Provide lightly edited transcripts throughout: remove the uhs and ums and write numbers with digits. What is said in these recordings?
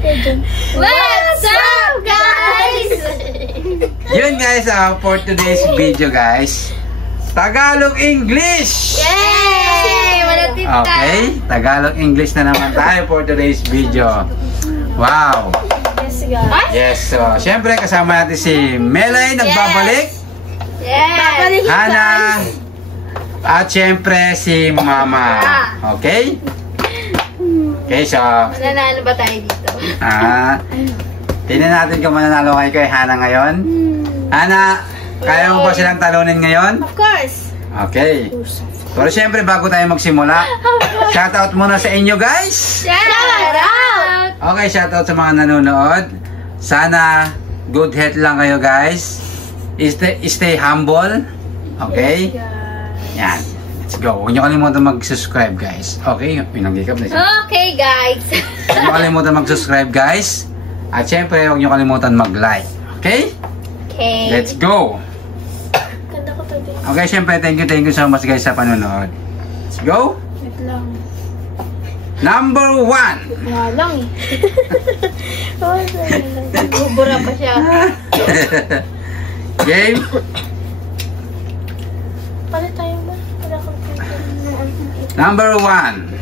What's up, guys? Yun guys, for today's video guys, Tagalog English! Yay! Okay, Tagalog English na naman tayo for today's video. Wow! Yes, guys. Yes, so syempre kasama natin si Melay, nagbabalik. Yes! Hana, at syempre si Mama. Okay? Okay, so Mananalo ba tayo dito? tingnan natin kung mananalo kayo kay Hana ngayon. Hana, kaya mo ba silang talunin ngayon? Of course! Okay. Pero syempre bago tayo magsimula, shoutout muna sa inyo guys! Shout out! Okay, shoutout sa mga nanonood. Sana good health lang kayo guys. Stay humble. Okay? Yan. Let's go. Huwag nyo kalimutan mag-subscribe guys. Okay? Pinanggikap na siya. Okay, guys. Huwag nyo kalimutan mag-subscribe guys. At syempre, huwag nyo kalimutan mag-like. Okay? Okay. Let's go! Ganda ko tayo. Okay, syempre, thank you so much guys sa panonood. Let's go! Wait lang. Number 1! Nga lang eh. Bubura pa siya. Game? Pala tayo ba? Pala ko. Number 1.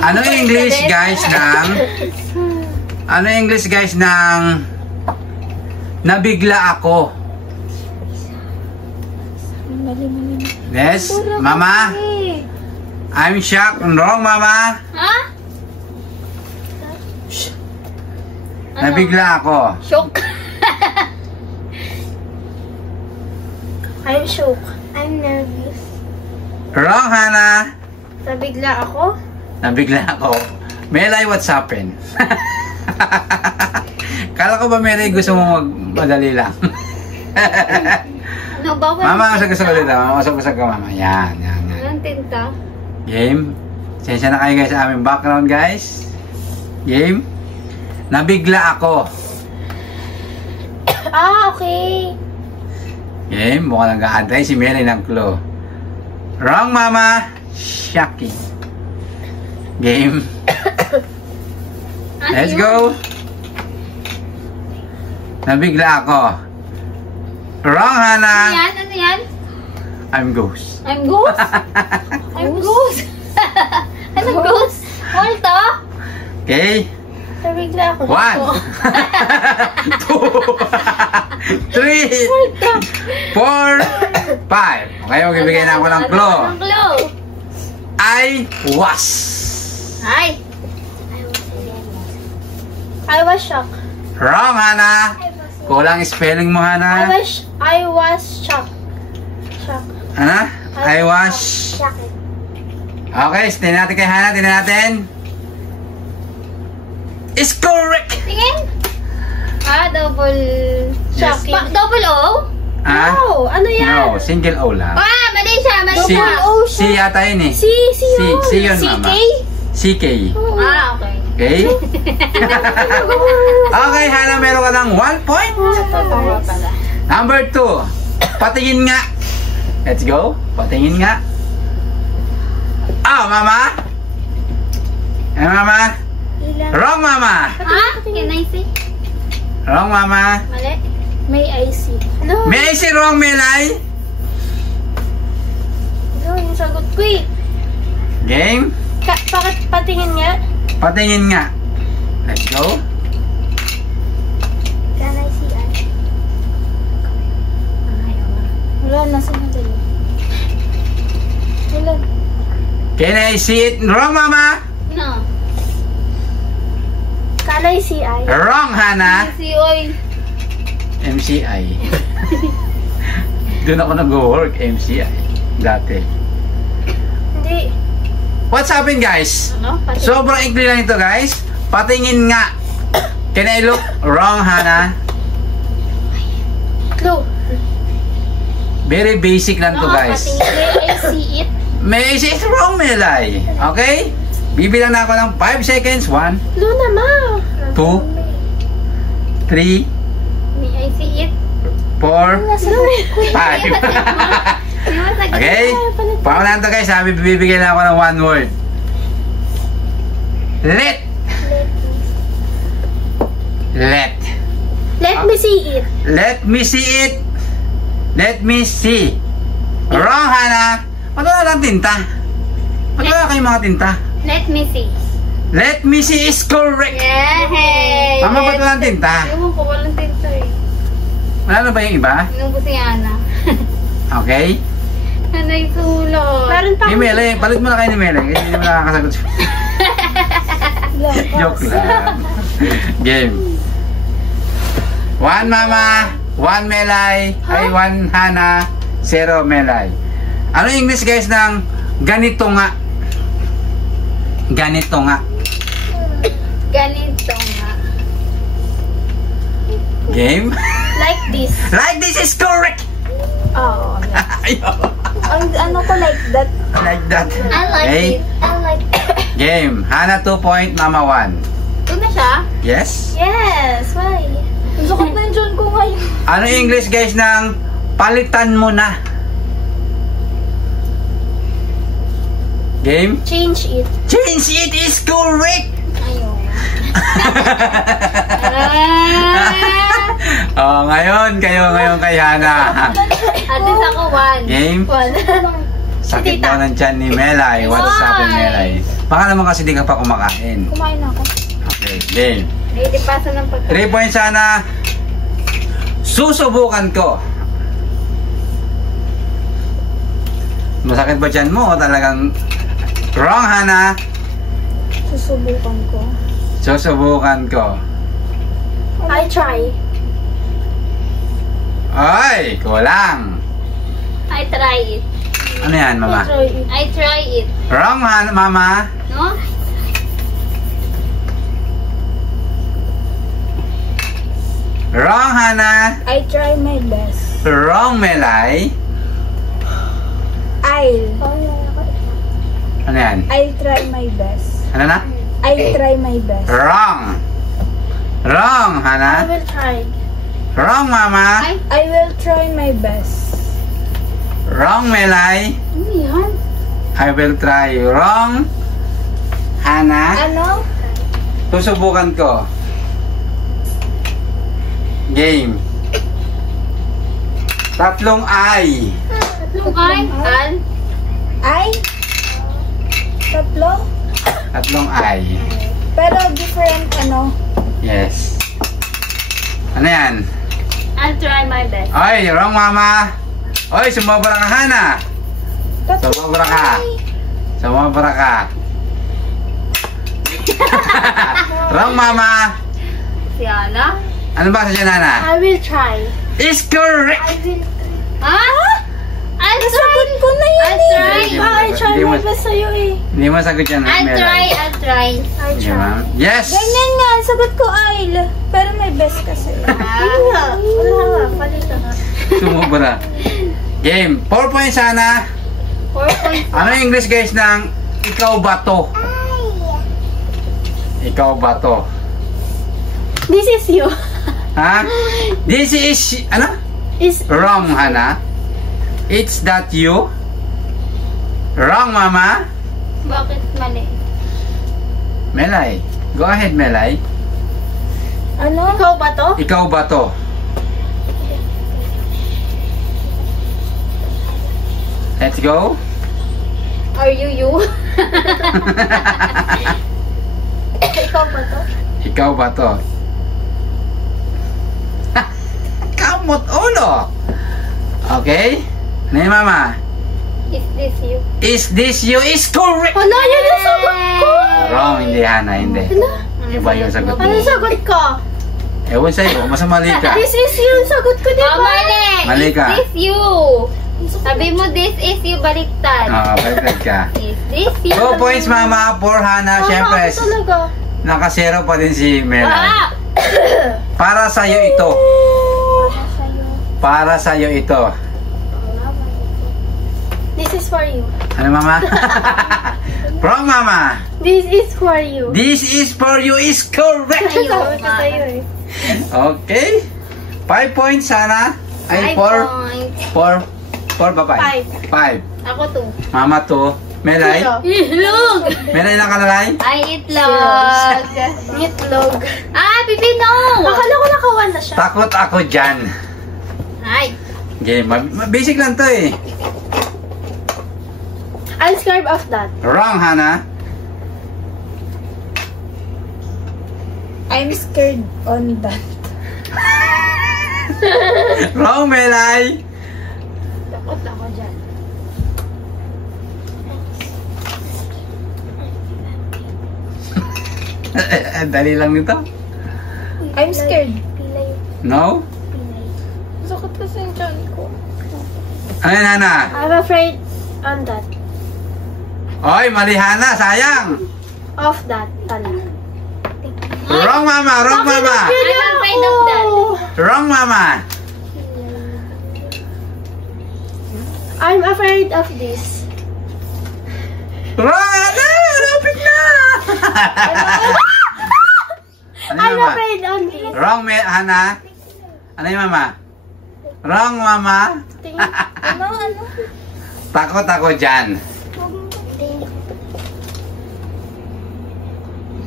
Ano yung English guys ng... Ano yung English guys ng... Nabigla ako? Yes, Mama? I'm shocked. Wrong, Mama? Ha? Nabigla ako. Shock. I'm shook. I'm nervous. Wrong, Hana. Nabigla ako? Nabigla ako. Melay, what's happened? Kala ko ba, Melay, gusto mo magmadali lang? No, bawal. Mama, usag-usag dito. Mama, usag-usag ka, Mama. Yan. Anong tinta? Game. Sensya na kayo guys sa aming background, guys. Game. Nabigla ako. Okay. Game. Mukhang nag-a-address si Melay ng clue. Wrong, Mama. Shocking. Game. Let's go. Nabigla ako. Wrong, Hana. Ano yan? I'm ghost. I'm ghost? I'm ghost? Anong ghost? Multo? Okay. Nabigla ako. 1 2 3 4 5. Okay, magbibigay na ako ng clue. Anong clue? I was. Hi. I was shocked. Wrong, Hana. Kulang spelling mo, Hana. I was shocked. Ano? I was. Shocked. Okay, tingnan natin kay Hana. Tingnan natin. Is correct. Tingin. Double shocking. Double O? No, ano yan? No, single O lang. Mali siya, mali C, siya. C yata yun eh. C yun, Mama. CK. Okay. Okay? Okay, Hana, meron ka ng 1 point. Number 2. Patingin nga. Let's go. Patingin nga. Mama. Mama. Wrong, Mama. Can I see? Wrong, Mama. Mali. May I see. Ano? May I see wrong, Melay? Ano yung sagot ko eh? Game. Bakit patingin nga? Patingin nga. Let's go. Can I see I? Wala na sinadali. Wala. Can I see it? Wrong, Mama. No. Can I see I? Wrong, Hana. See I. MCI. Doon ako nag-work, MCI. Dati. Hindi. What's happened, guys? Ano? Sobrang ikli lang ito, guys. Patingin nga. Can I look? Wrong, Hana. Clue. Very basic lang to, guys. Patingin. May I see it? May I see it wrong, Melay. Okay? Bibilang na ako ng 5 seconds. 1, Clue na, ma. 2, 3, May I see it? 4, 5. Okay? Paunahan to guys, sabi bibigyan na ako ng 1 word. Let Let. Let me see it. Let me see it. Let me see. Wrong, Hana. Wala lang tinta. Wala kayong mga tinta. Let me see. Let me see is correct. Yay! Mama, ba't walang tinta? Ewan ko, walang tinta eh. Wala na ba yung iba? Inom ko si Ana. Okay. Anay sulot. Meron pa Ni Mele, palit mo na kayo ni Mele. Kasi hindi mo nakakasagot. Joke lang. Game. 1 Mama, 1 Melay, ay 1 Hana, 0 Melay. Ano yung English guys ng ganito nga? Ganito nga. Ganito nga. Game? Like this. Like this is correct! Oh, yeah. Ayaw. Ang ano ko like that. Like that. I like Okay? it. I like it. Game. Hana 2 point, Mama 1. Ito na siya? Yes? Yes, why? Ang sakit na dyan ko ngayon. Ano yung English guys ng palitan mo na? Game? Change it. Change it is correct! Ayun. Oh, ngayon kay Hana. At least ako 1. Game? 1. Sakit daw ng tiyan ni Melay. What's up with Melay? Baka naman kasi di ka pa kumakain. Kumain ako. Okay, game. Ready pa sa ng pagkain. 3 points sana. Susubukan ko. Masakit ba tiyan mo? O talagang wrong, Hana? Susubukan ko. Susubukan ko. I try. Ay, kulang. I try it. Ano yan, Mama? I try it. Wrong, Mama. No? Wrong, Hana. I try my best. Wrong, Melay. Ano yan? I'll try my best. Ano na? I'll try my best. Wrong. Wrong, Hana. will try. Wrong, Mama. I will try my best. Wrong, Melay. Ano yan? I will try. Wrong, Hana. Ano? Susubukan ko. Game. Tatlong I. Lungay? Al? I? Tatlo? Tatlong I. Pero different ano? Yes. Ano yan? I'll try my best. Ay, wrong, Mama. Oy, sumobra ka, Hana. Sumobra ka. Sumobra ka. Wrong, Mama. Si Ana? Ano ba sa dyan, Hana? I will try. Is correct. I will... Ha? I'll try. ko na yan I'll try. I'll try Hindi mo- my best sa'yo eh. Hindi mo sagot yan, I'll Melay. try. I'll Sige, ma'am. Yes! Ganyan nga, sagot ko I'll. Pero may best kasi. Wala nga, palito nga. Sumobra. Game. 4 points, Hana. 4 points. Ano yung English guys ng ikaw ba to? Ikaw ba to? This is you. Ha? This is, ano? Is Wrong, Hana. It's that you? Wrong, Mama. Bakit mali? Melay. Go ahead, Melay. Ano? Ikaw ba to? Ikaw ba to? Let's go. Are you you? Ikaw ba to? Ikaw ba to? Kamot ulo. Okay? Ano yun, Mama? Is this you? Is this you? Is correct. Wala, yun yung sagot ko! Wrong, hindi, Hana, hindi. Iba yung sagot mo. Ano sagot ko? Ewan sa'yo, mas mali ka. This is you, sagot ko di ba? Mali! Mali ka. Is this you? Sabi mo, this is you, baliktad. Oo, baliktad ka. Is this you? 2 points, Mama, for Hana. Siyempre, Ako talaga. naka-zero pa din si Mela. Ah! Para sa'yo ito. Sa'yo. Para sa'yo ito. This is for you. Ano, Mama? Wrong, Mama. This is for you. This is for you is correct. Sa'yo. Sa'yo eh. Okay. 5 points, Hana. Ay, 4. 4 ba? 5. 5. Ako to. Mama 2. Melay? Itlog! Melay lang kalalay? Ay, itlog. Itlog. Ah, pipino! Akala ko nakawan na siya. Takot ako dyan. Ay. Game. Basic lang to eh. I'm scared of that. Wrong, Hana. I'm scared on that. Wrong, Melay. Takot ako dyan. Dali lang nito. I'm scared. No? Sakit kasi yung tiyan ko. Ano yan, Hana? I'm afraid on that. Oy, mali, Hana. Sayang. Of that pala. Wrong, Mama. Wrong, Mama. I'm afraid of that. Wrong, Mama. I'm afraid of this. Wrong, Hana. Lapit na. Ano I'm yung Mama? afraid on this. Wrong, Hana. Ano yung Mama? Wrong, Mama. Ano? Takot ako dyan.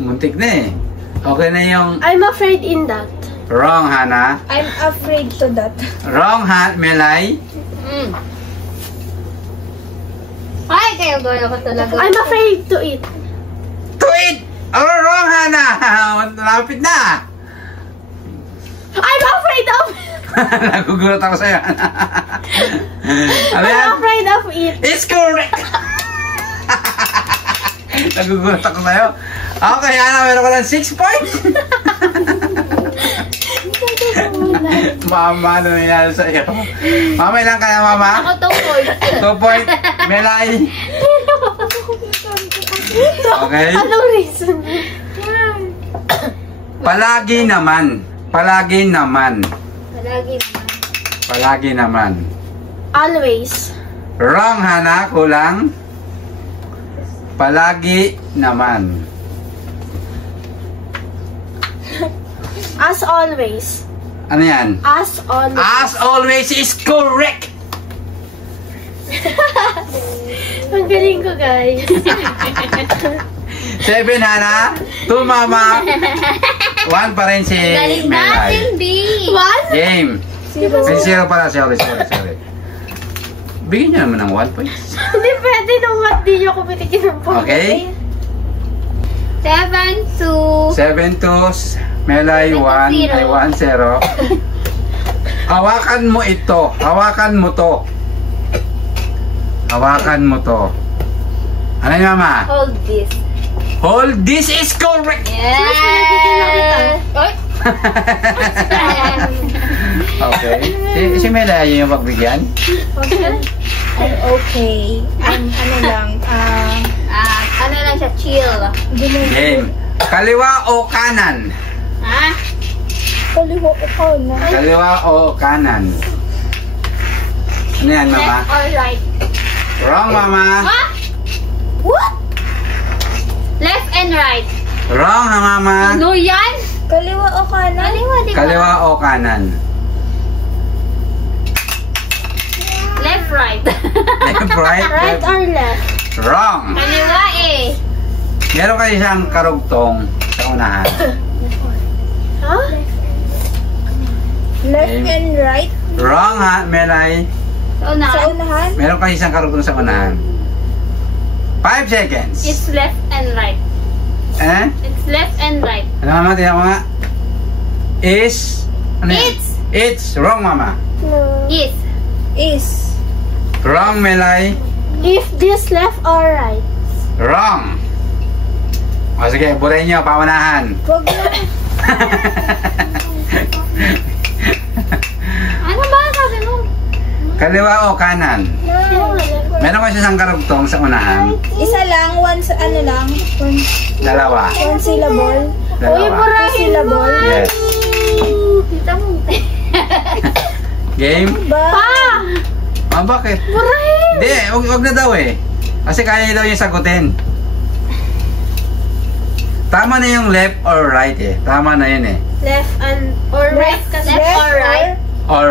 Muntik na eh. Okay na yung I'm afraid in that. wrong, Hana. I'm afraid to that. Wrong, Melay. Ay, kayo gano'n ko talaga. I'm afraid to eat. To eat. Oh, wrong, Hana. Lapit na. I'm afraid of... Nagugulat ako sa'yo. Ano I'm yan? afraid of it. It's correct. Nagugulat ako sa'yo. Okay, Hana, meron ka ng 6 points. Mama, ano nangyari sa'yo? Mama, ilang ka na, Mama? Ako 2 points. 2 points. Melay. Okay? Anong reason? Palagi naman. Palagi naman. Palagi naman. Palagi naman. Always. Wrong, Hana. Kulang. Palagi naman. As always. Ano yan? As always. As always is correct. Ang galing ko, guys. 7, Hana. 2, Mama. 1 pa rin si Galing Melay. natin, B. What? Game. May 0 pala. Sorry. Bigyan niyo naman ng 1 points. Hindi pwede nung di niyo ako binigyan ng point. Okay? 7-2. 7-2. Melay 1. Ay 1-0. Hawakan mo ito. Hawakan mo to. Hawakan mo to. Ano yun, Mama? Hold this. Hold this is correct. Yes. Okay. Si Melay yung pagbigyan? Okay. I'm okay. Ano lang siya, chill. Game. Kaliwa o kanan? Ha? Kaliwa o kanan. Kaliwa o kanan? Ano yan, Mama? Left or right? Wrong, Mama. Ha? What? Left and right. Wrong, ha, Mama. Ano yan? Kaliwa o kanan? Kaliwa, di ba? Kaliwa o kanan? Left, right. Left, right? Right or left? Wrong. Kaliwa eh. Meron kayo isang karugtong sa unahan. Ha? Left Okay. and right? Wrong, ha, Melay. Sa unahan? Meron kayo isang karugtong sa unahan. 5 seconds. It's left and right. Eh? It's left and right. Ano, Mama? Tingnan mo nga. Is. Ano yan? It's. Wrong, Mama. No. Is. Wrong, Melay. If this left or right? Wrong. O sige, burahin nyo, paunahan. Wag na. Ano ba sabi mo? Kaliwa o kanan? No. Meron kasi isang karugtong sa unahan. Isa lang, one sa ano lang, Dalawa. one syllable. Uy, Dalawa. burahin mo. Yes. Kita mo. Game? Ba? Pa! Bakit? Burahin! Hindi, wag na daw eh. Kasi kaya niya daw yung sagutin. Tama na yung left or right eh. Tama na yun eh. Left and or right kasi. Left or right? Or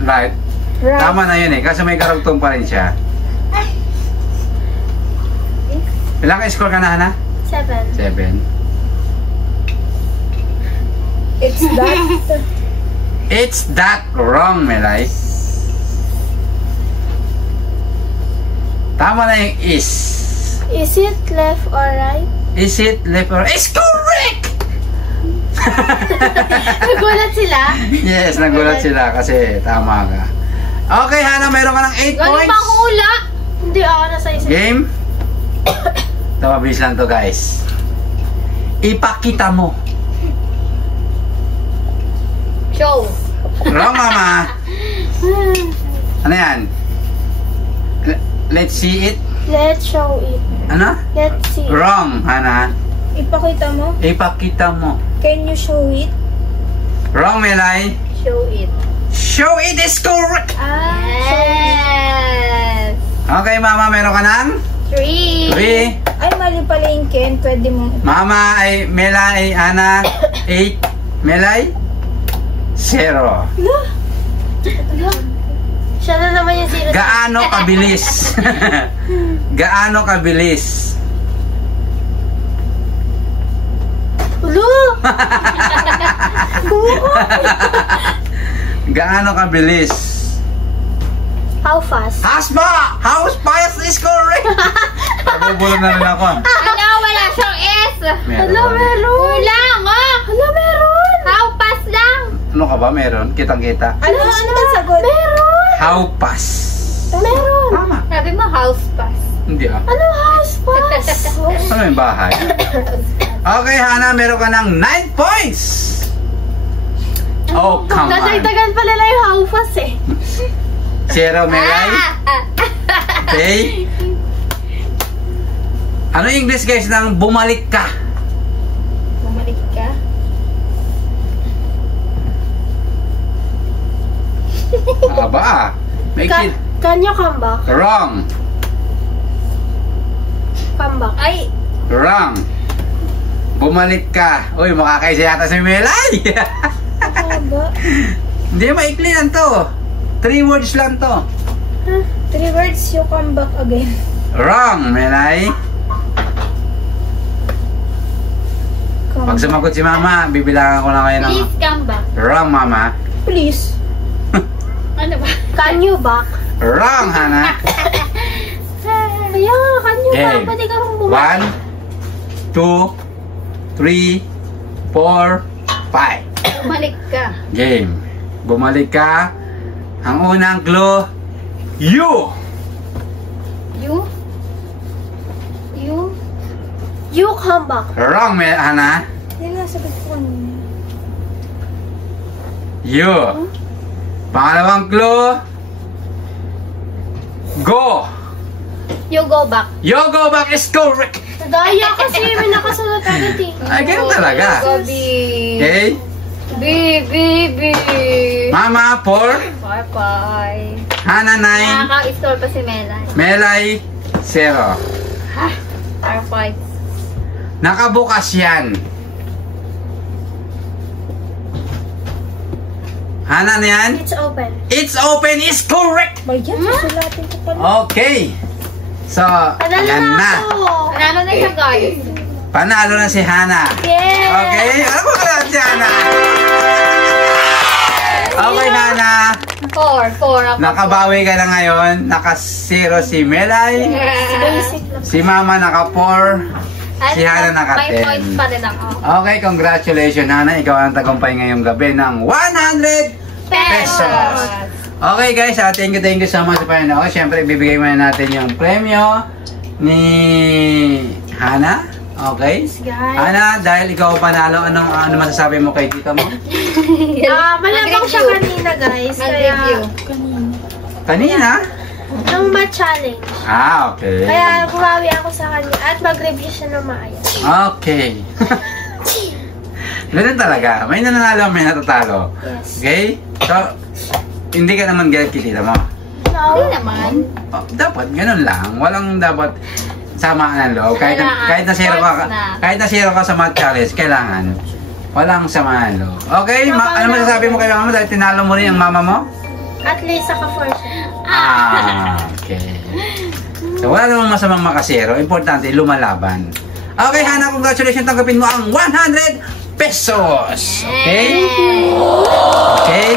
right. Right. Tama na yun eh. Kasi may karugtong pa rin siya. Ilang score ka na, Hana? 7. 7. It's that. It's that wrong, Melay. Tama na yung is. Is it left or right? Is it left or... It's correct! Nagulat sila? Yes, nagulat sila kasi tama ka. Okay, Hana, meron ka ng 8 Galing points. pa ako ula. Hindi ako nasa isa. Game? Ito, mabilis lang to, guys. Ipakita mo. Show. Wrong, Mama. Ano yan? Let's see it. Let's show it. Ano? Let's see. Wrong, Hana. Ipakita mo. Ipakita mo. Can you show it? Wrong, Melay. Show it. Show it is correct. Yes. Okay, Mama, meron ka ng 3. 3. Ay, mali pala yung Ken. Pwede mo. Mama ay Melay, Ana 8. Melay 0. Siya na naman yung 0. Gaano kabilis? Gaano kabilis? Ulo! Gaano kabilis? How fast? Hasba! How fast is correct? Pabubulong na rin ako. Ano? Wala siyang S. Meron. Meron. Lang, ah. Hala, meron. How fast lang. Ano ka ba? Meron? Kitang-kita. Ano ang sagot? Meron. How fast? Meron. Tama. Sabi mo house fast. Hindi ah. Ano house fast? Ano yung bahay? Okay, Hana, meron ka ng 9 points. Oh, come on. Nadagdagan pala lang yung how fast eh. 0, Melay. Okay. Ano yung English, guys, ng bumalik ka? Bumalik ka. Aba ah. Make it Can you come back? wrong. Come back. Ay, Wrong. Bumalik ka. Uy, makakaisa yata si Melay. Haba. Hindi, maikli lang to. 3 words lang to. 3 words, you come back again. Wrong, Melay. Come Pag sumagot si Mama, bibilangan ko lang kayo ng... please come back. Wrong, Mama. Please. Ano ba? Can you back? Wrong, Hana. Kaya nga, can you back? Game. Pwede ka rin bumalik. 1, 2, 3, 4, 5. Bumalik ka. Game. Bumalik ka. Ang unang clue, you. You? You? You come back. Wrong, Hana. Yan nga, sagot ko kanina. You. Pangalawang clue, go. You go back. You go back is correct. Daya kasi may nakasunod agad eh. Ay, ganun talaga. Okay. B. Mama, 4. Bye-bye. Hana, 9. Nakaka-install pa si Melay. Melay, 0. Bye-bye. Nakabukas yan. Hana na yan? It's open. It's open is correct. Ba yan, susulatin ko pala. Okay. So, Panalo yan na. ako. Panalo na siya, guys. Panalo na si Hana. Yeah. Okay? Ano ba kaya si Hana? Okay, Hana. 4 ako. Nakabawi ka na ngayon. Naka-0 si Melay. Basic lang. Si Mama naka-4. Si Hana naka-10. May points pa rin ako. Okay, congratulations, Hana. Ikaw ang tagumpay ngayong gabi ng 100 pesos. Okay, guys. Thank you so much sa panonood. Siyempre, bibigay muna natin yung premyo ni Hana. Okay? Guys. Hana, dahil ikaw panalo, ano masasabi mo kay tita mo? Malabang siya kanina, guys. Mag-review. Kanina? Nung ma-challenge. Ah, okay. Kaya bumawi ako sa kanya at mag-review siya ng maayos. Okay. Ganun talaga. May nananalo, may natatalo. Yes. Okay? So, hindi ka naman galit kay tita mo. No. Hindi naman. Oh, dapat, ganun lang. Walang dapat samaan ng loob. Kahit na zero ka sa math challenge, kailangan. Walang samaan ng loob. Okay? Ano masasabi mo kay mama dahil tinalo mo rin ang mama mo? At least, saka for siya. Ah, okay. So, wala namang masamang makasero. Importante, lumalaban. Okay, Hana, congratulations. Tanggapin mo ang 100 pesos. Okay? Okay?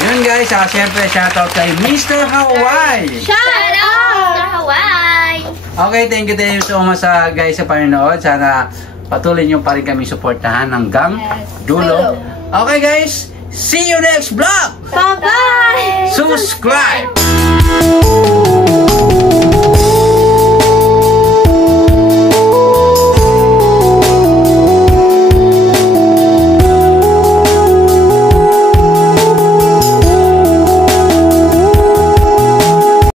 Yun guys, syempre shoutout kay Mr. Hawaii. Shout out to Hawaii! Okay, thank you so much guys sa panonood. Sana patuloy nyo pa rin kami suportahan hanggang dulo. Okay guys, see you next vlog! Bye-bye! Subscribe!